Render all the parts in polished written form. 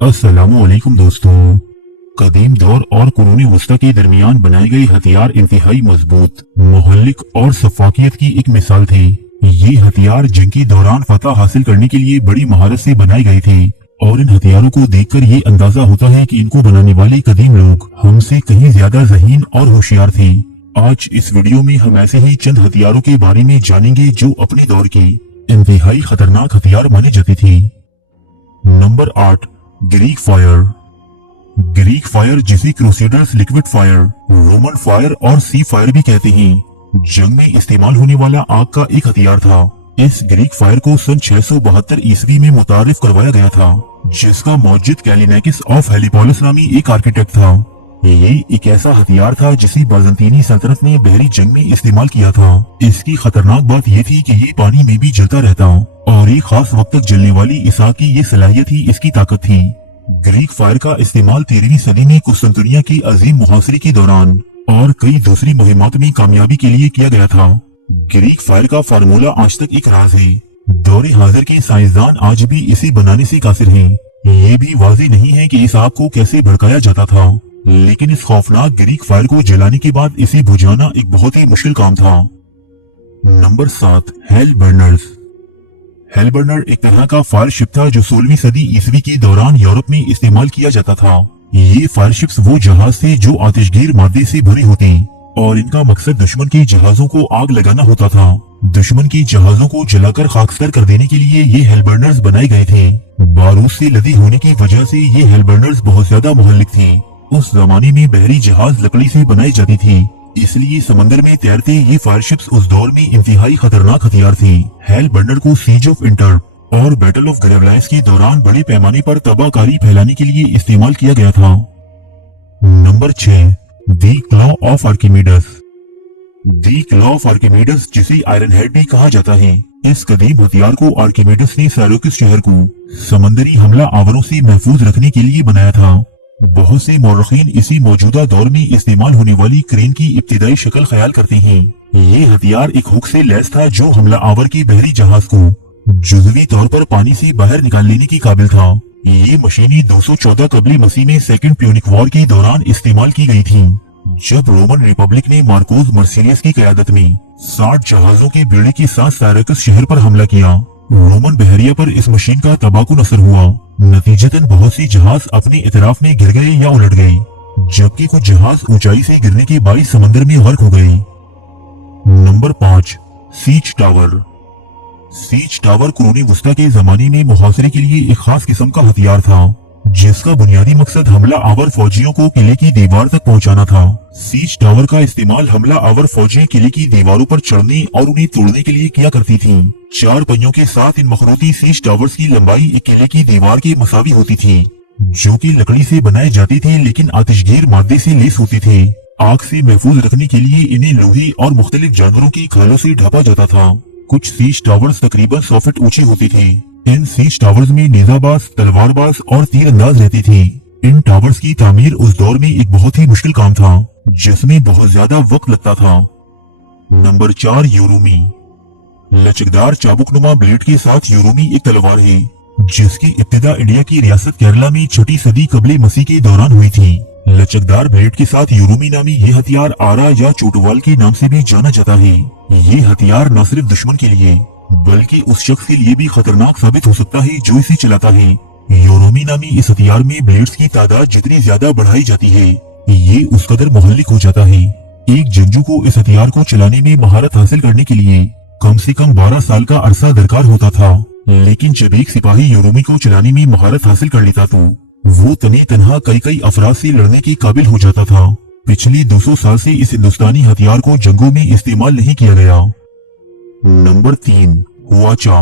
अस्सलामुअलैकुम दोस्तों। कदीम दौर और कुरूनी वस्ता के दरमियान बनाए गए हथियार इंतहाई मजबूत, मोहल्लिक और सफाकियत की एक मिसाल थे। ये हथियार जंग के दौरान फतह हासिल करने के लिए बड़ी महारत से बनाए गए थे और इन हथियारों को देखकर ये अंदाजा होता है कि इनको बनाने वाले कदीम लोग हमसे कहीं ज्यादा ज़हीन और होशियार थे। आज इस वीडियो में हम ऐसे ही चंद हथियारों के बारे में जानेंगे जो अपने दौर के इंतहाई खतरनाक हथियार माने जाते थे। Number 8, Greek fire. Greek fire जिसे crusaders liquid fire, Roman fire और सी फायर भी कहते हैं, जंग में इस्तेमाल होने वाला आग का एक हथियार था। इस ग्रीक फायर को सन 672 ईस्वी में मुतारिफ करवाया गया था, जिसका मौजूद कैलिनेकिस ऑफ हेलिपोलिस नामी एक आर्किटेक्ट था। ये एक ऐसा हथियार था जिसे बाज़ंतीनी सल्तनत ने बहरी जंग में इस्तेमाल किया था। इसकी खतरनाक बात ये थी कि ये पानी में भी जलता रहता और एक खास वक्त तक जलने वाली इस आग की ये सलाहियत ही इसकी ताकत थी। ग्रीक फायर का इस्तेमाल 13वीं सदी में कुस्तुनतुनिया की अजीम मुहासरे के दौरान और कई दूसरी मुहिमात में कामयाबी के लिए किया गया था। ग्रीक फायर का फार्मूला आज तक एक राज है। दौरे हाजिर के साइंसदान आज भी इसे बनाने से कासिर हैं। ये भी वाज़ेह नहीं है कि इस आग को कैसे भड़काया जाता था, लेकिन इस खौफनाक ग्रीक फायर को जलाने के बाद इसे बुझाना एक बहुत ही मुश्किल काम था। Number 7, hell burners. Hell burner एक तरह का फायर शिप था जो 16वीं सदी ईस्वी के दौरान यूरोप में इस्तेमाल किया जाता था। ये फायर शिप्स वो जहाज थे जो आतिशगीर मादे से भरे होते और इनका मकसद दुश्मन के जहाजों को आग लगाना होता था। दुश्मन के जहाजों को जलाकर खाकसार कर देने के लिए ये हेल बर्नर्स बनाए गए थे। बारूद से लदी होने की वजह से ये हेल बर्नर्स बहुत ज्यादा मुहल्लिक थी। उस जमाने में बहरी जहाज लकड़ी से बनाई जाती थी, इसलिए समंदर में तैरते ये फायर शिप्स उस दौर में इंतहाई खतरनाक हथियार थे। हेल बर्नर को सीज ऑफ एंटवर्प और बैटल ऑफ ग्रेवलाइस के दौरान बड़े पैमाने पर तबाहकारी फैलाने के लिए इस्तेमाल किया गया था। Number 6, the claw of Archimedes. The claw of Archimedes जिसे आयरन हेड भी कहा जाता है, इस कदीम हथियार को आर्किमिडस ने सैरोकिस शहर को समंदरी हमला आवरों से महफूज रखने के लिए बनाया था। बहुत से मौरखीन इसी मौजूदा दौर में इस्तेमाल होने वाली क्रेन की इब्तिदाई शक्ल ख्याल करते हैं। ये हथियार एक हुक से लैस था जो हमला आवर के बहरी जहाज को जुज़वी तौर पर पानी से बाहर निकाल लेने की काबिल था। ये मशीनें 214 कबले मसीह में सेकंड प्यूनिक वॉर के दौरान इस्तेमाल की गई थी, जब रोमन रिपब्लिक ने मार्कोस मर्सिलियस की क़यादत में 60 जहाजों के बेड़े के साथ सैरोकिस शहर पर हमला किया। रोमन बहरिया पर इस मशीन का तबाहकुन असर हुआ। नतीजतन बहुत सी जहाज अपने इतराफ में गिर गए या उलट गए, जबकि कुछ जहाज ऊंचाई से गिरने के बाइस समंदर में गर्क हो गए। Number 5, siege tower. Siege tower कुरूनी वस्ता के जमाने में मुहासरे के लिए एक खास किस्म का हथियार था, जिसका बुनियादी मकसद हमला आवर फौजियों को किले की दीवार तक पहुंचाना था। सीज टावर का इस्तेमाल हमला आवर फौजें किले की दीवारों पर चढ़ने और उन्हें तोड़ने के लिए किया करती थीं। 4 पहियों के साथ इन मखरूती सीज टावर्स की लंबाई एक किले की दीवार के मसावी होती थी, जो कि लकड़ी से बनाए जाते थे लेकिन आतिशगीर मादे से लेस होते थे। आग से महफूज रखने के लिए इन्हें लोहे और मुख्तलिफ जानवरों की खालों से ढांपा जाता था। कुछ सीज टावर्स तकरीबन 100 फीट ऊंचे होते थे। इन सीज टावर्स में नेजाबाज, तलवारबाज और तीर अंदाज रहती थी। इन टावर्स की तामीर उस दौर में एक बहुत ही मुश्किल काम था, जिसमें बहुत ज्यादा वक्त लगता था। नंबर 4, यूरुमी। लचकदार चाबुकनुमा ब्लेड के साथ यूरुमी एक तलवार है, जिसकी इब्तिदा इंडिया की रियासत केरला में 6ठी सदी कबले मसीह के दौरान हुई थी। लचकदार ब्लेड के साथ यूरुमी नामी ये हथियार आरा या चोटवाल के नाम से भी जाना जाता है। ये हथियार न सिर्फ दुश्मन के लिए बल्कि उस शख्स के लिए भी खतरनाक साबित हो सकता है जो इसे चलाता है। यूरुमी नामी इस हथियार में ब्लेड्स की तादाद जितनी ज्यादा बढ़ाई जाती है, ये उस कदर मुहल्लिक हो जाता है। एक जंगजू को इस हथियार को चलाने में महारत हासिल करने के लिए कम से कम 12 साल का अरसा दरकार होता था, लेकिन जब एक सिपाही यूरुमी को चलाने में महारत हासिल कर लेता तो वो तने तनहा कई अफराद से लड़ने के काबिल हो जाता था। पिछले 200 साल से इस हिंदुस्तानी हथियार को जंगों में इस्तेमाल नहीं किया गया। नंबर 3, हुआचा।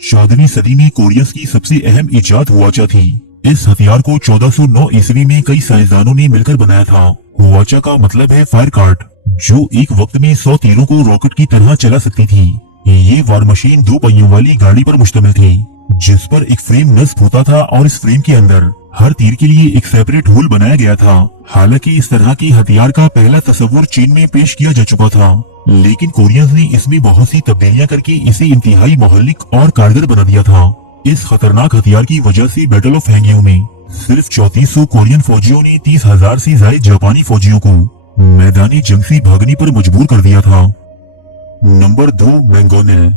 14वीं सदी में कोरियंस की सबसे अहम इजाद हुआचा थी। इस हथियार को 1409 ईस्वी में कई साइंसदानों ने मिलकर बनाया था। हुआचा का मतलब है फायर कार्ट, जो एक वक्त में 100 तीरों को रॉकेट की तरह चला सकती थी। ये वार मशीन 2 पहियों वाली गाड़ी पर मुश्तमिल थी, जिस पर एक फ्रेम नस्ब होता था और इस फ्रेम के अंदर हर तीर के लिए एक सेपरेट होल बनाया गया था। हालांकि इस तरह की हथियार का पहला तस्वुर चीन में पेश किया जा चुका था, लेकिन कोरियंस ने इसमें बहुत सी तब्दीलियां करके इसे इंतहाई मोहल्लिक और कारगर बना दिया था। इस खतरनाक हथियार की वजह से बैटल ऑफ हैंग्यू में सिर्फ 3400 कोरियन फौजियों ने 30,000 से ज्यादा जापानी फौजियों को मैदानी जंग से भागने पर मजबूर कर दिया था। नंबर 2, मैंगोनेल।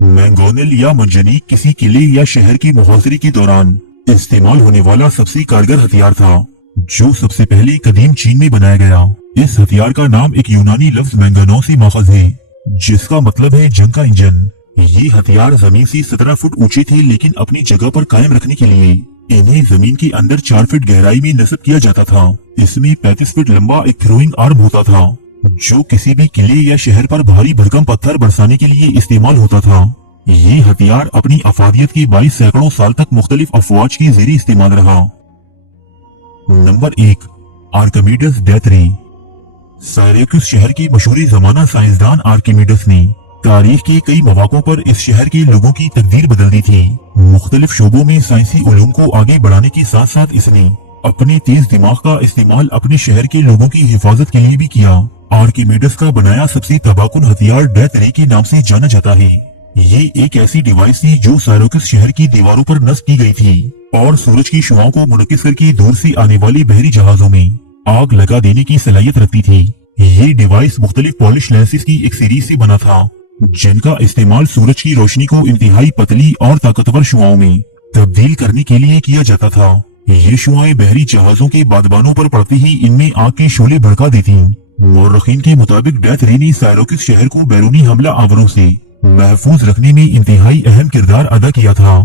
मैंगोनेल या मंजनीक किसी किले या शहर की मुहासरे के दौरान इस्तेमाल होने वाला सबसे कारगर हथियार था, जो सबसे पहले कदीम चीन में बनाया गया। इस हथियार का नाम एक यूनानी लफ्ज मैंगानो से माखज है, जिसका मतलब है जंग का इंजन। ये हथियार जमीन से 17 फुट ऊंचे थे, लेकिन अपनी जगह पर कायम रखने के लिए इन्हें जमीन के अंदर 4 फीट गहराई में नस्ब किया जाता था। इसमें 35 फीट लंबा एक थ्रोइंग आर्म होता था, जो किसी भी किले या शहर पर भारी भरकम पत्थर बरसाने के लिए इस्तेमाल होता था। ये हथियार अपनी अफादियत के 22 सैकड़ों साल तक मुख्तलिफ अफवाज की जेरी इस्तेमाल रहा। नंबर 1, आर्किमिडीज डेथ रे। साइरेक्यूस शहर के मशहूर जमाना साइंसदान आर्किमिडीज ने तारीख के कई मौकों पर इस शहर के लोगों की तकदीर बदल दी थी। मुख्तलिफ शोबों में साइंसी उलूम को आगे बढ़ाने के साथ साथ इसने अपने तेज दिमाग का इस्तेमाल अपने शहर के लोगों की हिफाजत के लिए भी किया। आर्किमिडीज का बनाया सबसे तबाहकुन हथियार डेथ रे के नाम से जाना जाता है। ये एक ऐसी डिवाइस थी जो साइरेक्यूस शहर की दीवारों पर नस्ब की गई थी और सूरज की शुआओं को मुनक्किस करके दूर से आने वाले बहरी जहाजों में आग लगा देने की सलाहियत रखती थी। ये डिवाइस मुख्तलिफ पॉलिश लेंसेज की एक सीरीज से बना था, जिनका इस्तेमाल सूरज की रोशनी को इंतहाई पतली और ताकतवर शुआओं में तब्दील करने के लिए किया जाता था। ये शुआएं बहरी जहाजों के बादबानों पर पड़ते ही इनमें आग के शोले भड़का देती। मौर्रखीन के मुताबिक डेथ रे ने साइरेक्यूस शहर को बैरूनी हमला आवरों से महफूज रखने में इंतहाई अहम किरदार अदा किया था।